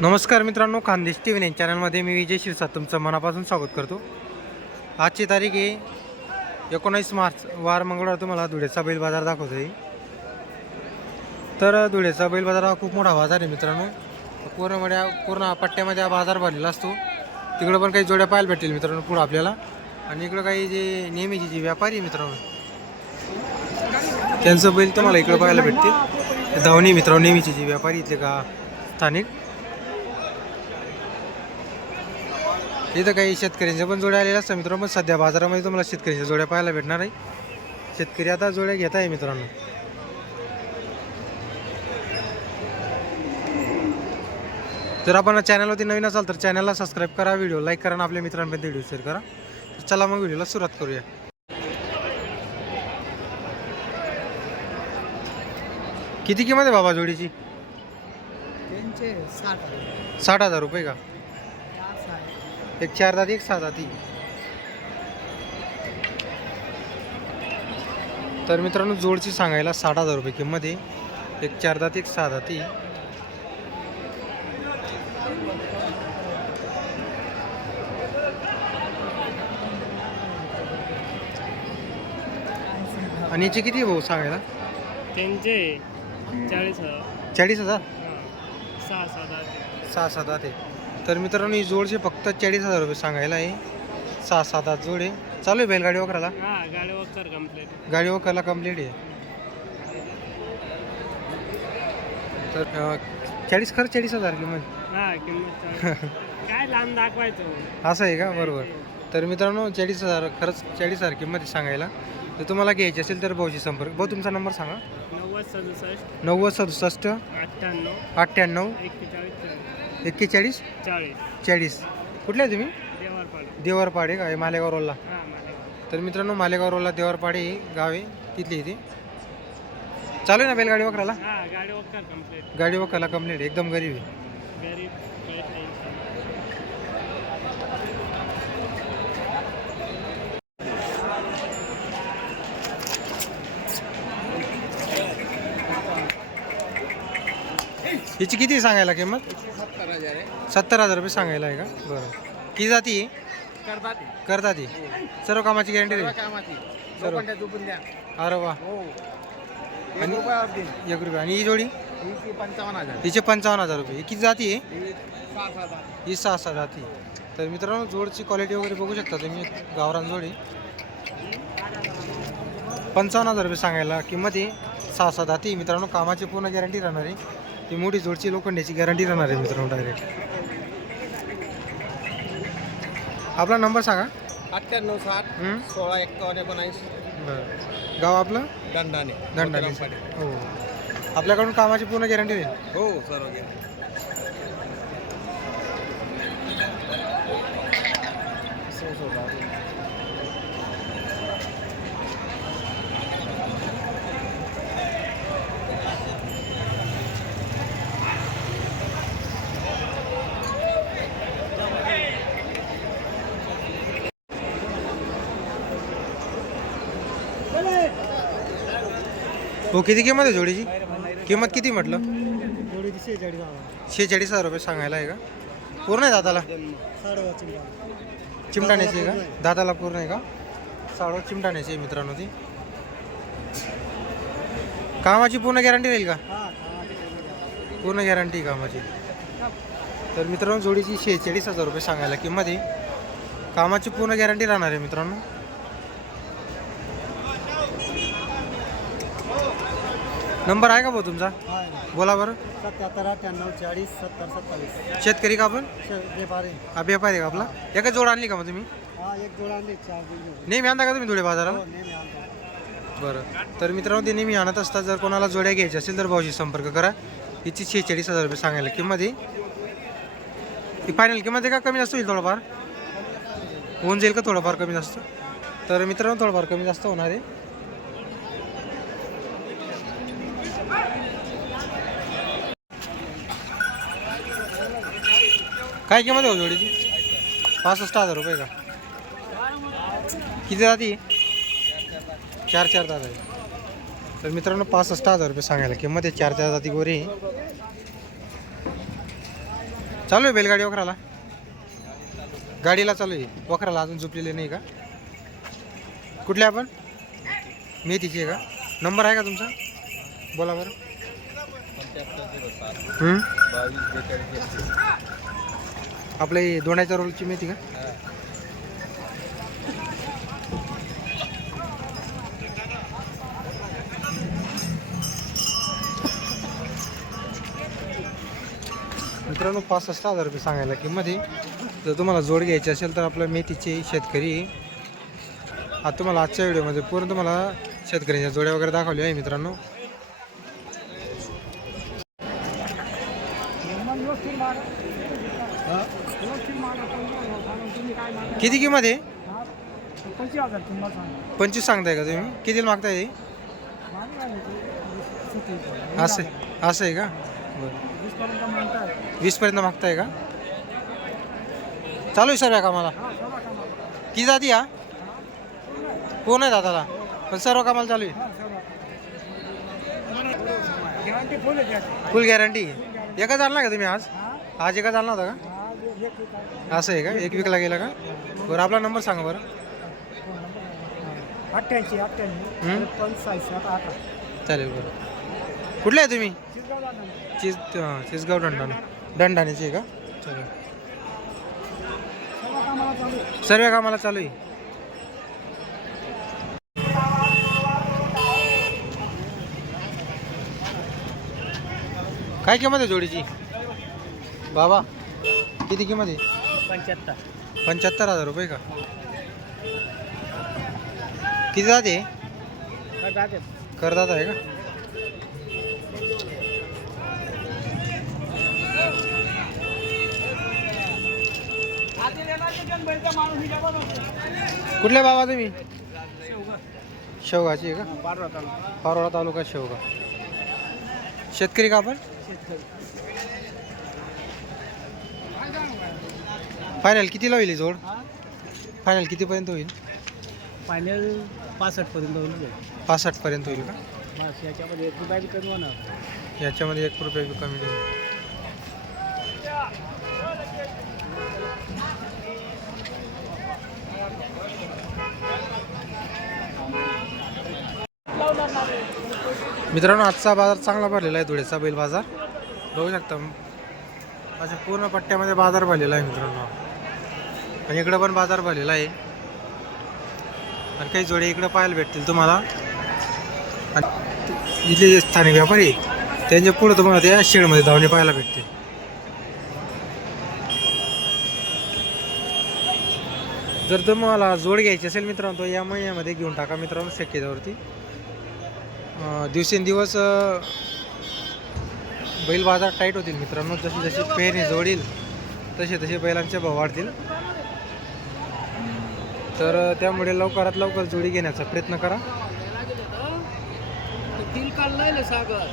नमस्कार मित्रांनो Khandesh T V चॅनलमध्ये मी विजय शिरसाट तुमचं मनापासून स्वागत करतो. आजची तारीख आहे एकोणावीस मार्च. वार मंगळवार तुम्हाला धुळेचा बैल बाजार दाखवतो आहे तर धुळेचा बैल बाजार हा खूप मोठा बाजार आहे मित्रांनो. पूर्णमध्ये पूर्ण पट्ट्यामध्ये हा बाजार भरलेला असतो. तिकडं पण काही जोड्या पाहायला भेटतील मित्रांनो पुढं आपल्याला. आणि इकडं काही जे नेहमीचे जे व्यापारी आहे मित्रांनो त्यांचं बैल तुम्हाला इकडं पाहायला भेटतील. धावणी मित्रांनो नेहमीचे जे व्यापारी इथले का स्थानिक. इथं काही शेतकऱ्यांच्या पण जोड्या आलेल्या असतात मित्रांनो. पण सध्या बाजारामध्ये तुम्हाला शेतकऱ्यांच्या जोड्या पाहायला भेटणार आहे. शेतकरी आता जोड्या घेत आहे मित्रांनो. जर आपण चॅनलवरती नवीन असाल तर चॅनलला सबस्क्राईब करा व्हिडिओ लाईक करा आणि आपल्या मित्रांपर्यंत व्हिडिओ शेअर करा. तर चला मग व्हिडिओला सुरुवात करूया. किती किंमत आहे बाबा जोडीची? साठ हजार रुपये का? एक चार दाती एक सहा दाती तर मित्रांनो जोडची सांगायला साठ हजार रुपये किंमत आहे एक चार दाती एक सहा दाती आणि याचे किती भाऊ सांगायला त्यांचे चाळीस हजार चाळीस हजार सहा सात आठ सहा सात आहे तर मित्रांनो ही जोडचे फक्त चाळीस हजार रुपये सांगायला आहे. सहा सात आठ जोडे. चालू आहे बैलगाडी वगैरेला? हा गाडी वगैरे कंप्लीट गाडी वगैरेला कंप्लीट आहे. तर चाळीस खरं चाळीस हजार किंमत. हा. काय लांब दाखवायचं असं आहे का? बरोबर. तर मित्रांनो चाळीस हजार खरंच चाळीस हजार किंमत आहे सांगायला. तर तुम्हाला घ्यायची असेल तर भाऊशी संपर्क. भाऊ तुमचा नंबर सांगा. नव्वद सदुसष्ट नव्वद सदुसष्ट अठ्ठ्याण्णव अठ्ठ्याण्णव एक्केचाळीस? चाळीस. चाळीस. कुठले आहे तुम्ही? देवारपाडा. देवरपाडे काय मालेगाव रोडला हा मालेगाव. तर मित्रांनो मालेगाव रोडला देवरपाडे हे गाव आहे. तिथली इथे चालू आहे ना बैलगाडी वगैरेला हा गाडी वगैरे कंप्लीट गाडी वगैरेला कंप्लीट एकदम गरीब आहे. गरीब काही. हिची किती सांगायला किंमत? सत्तर हजार आहे सत्तर हजार रुपये सांगायला आहे का? बरं. किती जाती? करतात करतात ती सर्व कामाची गॅरंटी कामाची. सर्व. झोपून द्या अरे वा. हो. आणि- एक रुपये आणि ही जोडी? ही पंचावन्न हजार. हिचे पंचावन्न हजार रुपये. ही किती जाती आहे ही सहा सात हजार ही सहा सहा जाती. तर मित्रांनो जोडची क्वालिटी वगैरे बघू शकता तुम्ही. गावरान जोडी. पंचावन्न हजार रुपये सांगायला किंमत आहे सहा सहा जाती मित्रांनो कामाची पूर्ण गॅरंटी राहणार आहे. ती मोठी जोडची लोखंडाची गॅरंटी राहणार आहे मित्रांनो डायरेक्ट आपला नंबर सांगा. अठ्ठ्याण्णव साठ? सोळा एक्कावन्न एकोणावीस बरं. गाव आपलं? दंडाने दंडाने हो. आपल्याकडून कामाची पूर्ण गॅरंटी देईल हो सर्व घे हो किती किंमत आहे जोडीची? किंमत किती म्हटलं? शेहेचाळीस हजार. रुपये सांगायला आहे का? पूर्ण आहे दाताला? चिमटाण्याची आहे का? दाताला पूर्ण आहे. का? साडो चिमटाण्याची आहे मित्रांनो ती. कामाची पूर्ण गॅरंटी राहील का? पूर्ण गॅरंटी. कामाची. तर मित्रांनो जोडीची शेहेचाळीस हजार रुपये सांगायला किंमत आहे. कामाची पूर्ण गॅरंटी राहणार आहे मित्रांनो. नंबर आहे का भाऊ तुमचा? बोला बरं. सत्याहत्तर अठ्ठ्याण्णव चाळीस सत्तर सत्तावीस. शेतकरी का आपण? व्यापारी. हा व्यापारी का आपला? एका जोड आणली का मग तुम्ही? हा एक जोडा आणली नेहमी आणता का तुम्ही धुळे बाजाराला? आणतो. बरं. तर मित्रांनो ते नेहमी आणत असतात. जर कोणाला जोड्या घ्यायच्या असेल तर भाऊशी संपर्क करा. हिची शेहेचाळीस हजार रुपये सांगायला किंमत आहे ही फायनल किंमत आहे का? कमी जास्त होईल थोडंफार? होऊन जाईल का? थोडंफार कमी जास्त? तर मित्रांनो थोडंफार कमी जास्त होणार आहे. काय किंमत आहे हो जोडीची? पासष्ट हजार रुपये का? किती जाती? चार चार दादा आहे तर मित्रांनो पासष्ट हजार रुपये सांगायला किंमत आहे चार चार जाती गोरी. चालू आहे बैलगाडी वखराला? गाडीला चालू आहे. वखराला अजून झोपलेले नाही का? कुठल्या आपण? मेथीची आहे का? नंबर आहे का तुमचा? बोला बरं. आपलं दोण्याच्या रोलची मेथी का? मित्रांनो पासष्ट हजार रुपये सांगायला किंमत आहे. जर तुम्हाला जोड घ्यायची असेल तर आपलं मेथीचे शेतकरी आता तुम्हाला आजच्या व्हिडिओमध्ये पूर्ण तुम्हाला शेतकऱ्यांच्या जोड्या वगैरे दाखवल्या आहे मित्रांनो. किती किंमत आहे? पंचवीस हजार किंमत सांग. पंचवीस सांगताय का तुम्ही? कितीला मागताय हे? असं असं आहे का? बरं. वीसपर्यंत मागताय का? चालू आहे सर्व कामाला? किती जाती हा कोण आहे दादाला? पण सर्व कामाला चालू आहे. गॅरंटी फुल आहे त्याची. फुल गॅरंटी एका चालला का तुम्ही आज? आज एका चालला होता का. असं आहे का? एक वीकला गेला का? बरं आपला नंबर सांगा बरं. अठ्ठ्याऐंशी अठ्ठ्याण्णव हं? पंचाळीस सात अठरा. चालेल बरं. कुठले आहे तुम्ही? शिरगाव जाणार. चिज अं, चिसगाव दंडाने. दंडाण्याची आहे का? चालेल. सर्व कामाला चालू आहे. सर्व कामाला चालू आहे. काय किंमत आहे जोडीची? बाबा. किती किंमत आहे? पंच्याहत्तर. पंच्याहत्तर हजार रुपये का? किती जाते? करदात आहे का? कुठल्या बाबा तुम्ही? शेवगाची आहे का. पारोळा तालुका. शेवगा शेतकरी का आपण? फायनल कितीला होईल ही जोड? फायनल कितीपर्यंत होईल? फायनल पासष्ट पर्यंत होईल बघ. पासष्ट पर्यंत होईल का? बस याच्यामध्ये एक रुपया बी कमी होणार. याच्यामध्ये एक रुपये बी कमी नाही. मित्रांनो आजचा बाजार चांगला भरलेला आहे धुळ्याचा बैल बाजार. बघू शकता अशा पूर्ण पट्ट्यामध्ये बाजार भरलेला आहे मित्रांनो. आणि इकडं पण बाजार भरलेला आहे. आणि काही जोडे इकडं पाहायला भेटतील तुम्हाला. आणि इथले जे स्थानिक व्यापारी त्यांच्या पुढं तुम्हाला त्या शेडमध्ये धावणे पाहायला भेटते जर तुम्हाला जोड घ्यायची असेल मित्रांनो तो या महिन्यामध्ये घेऊन टाका मित्रांनो शक्यतावरती. दिवसेंदिवस बैल बाजार टाईट होतील मित्रांनो. जशी जशी पेरणी जोडील तसे तसे बैलांचे भाव वाढतील. तर त्यामुळे लवकरात लवकर जोडी घेण्याचा प्रयत्न करा. तीन सागर.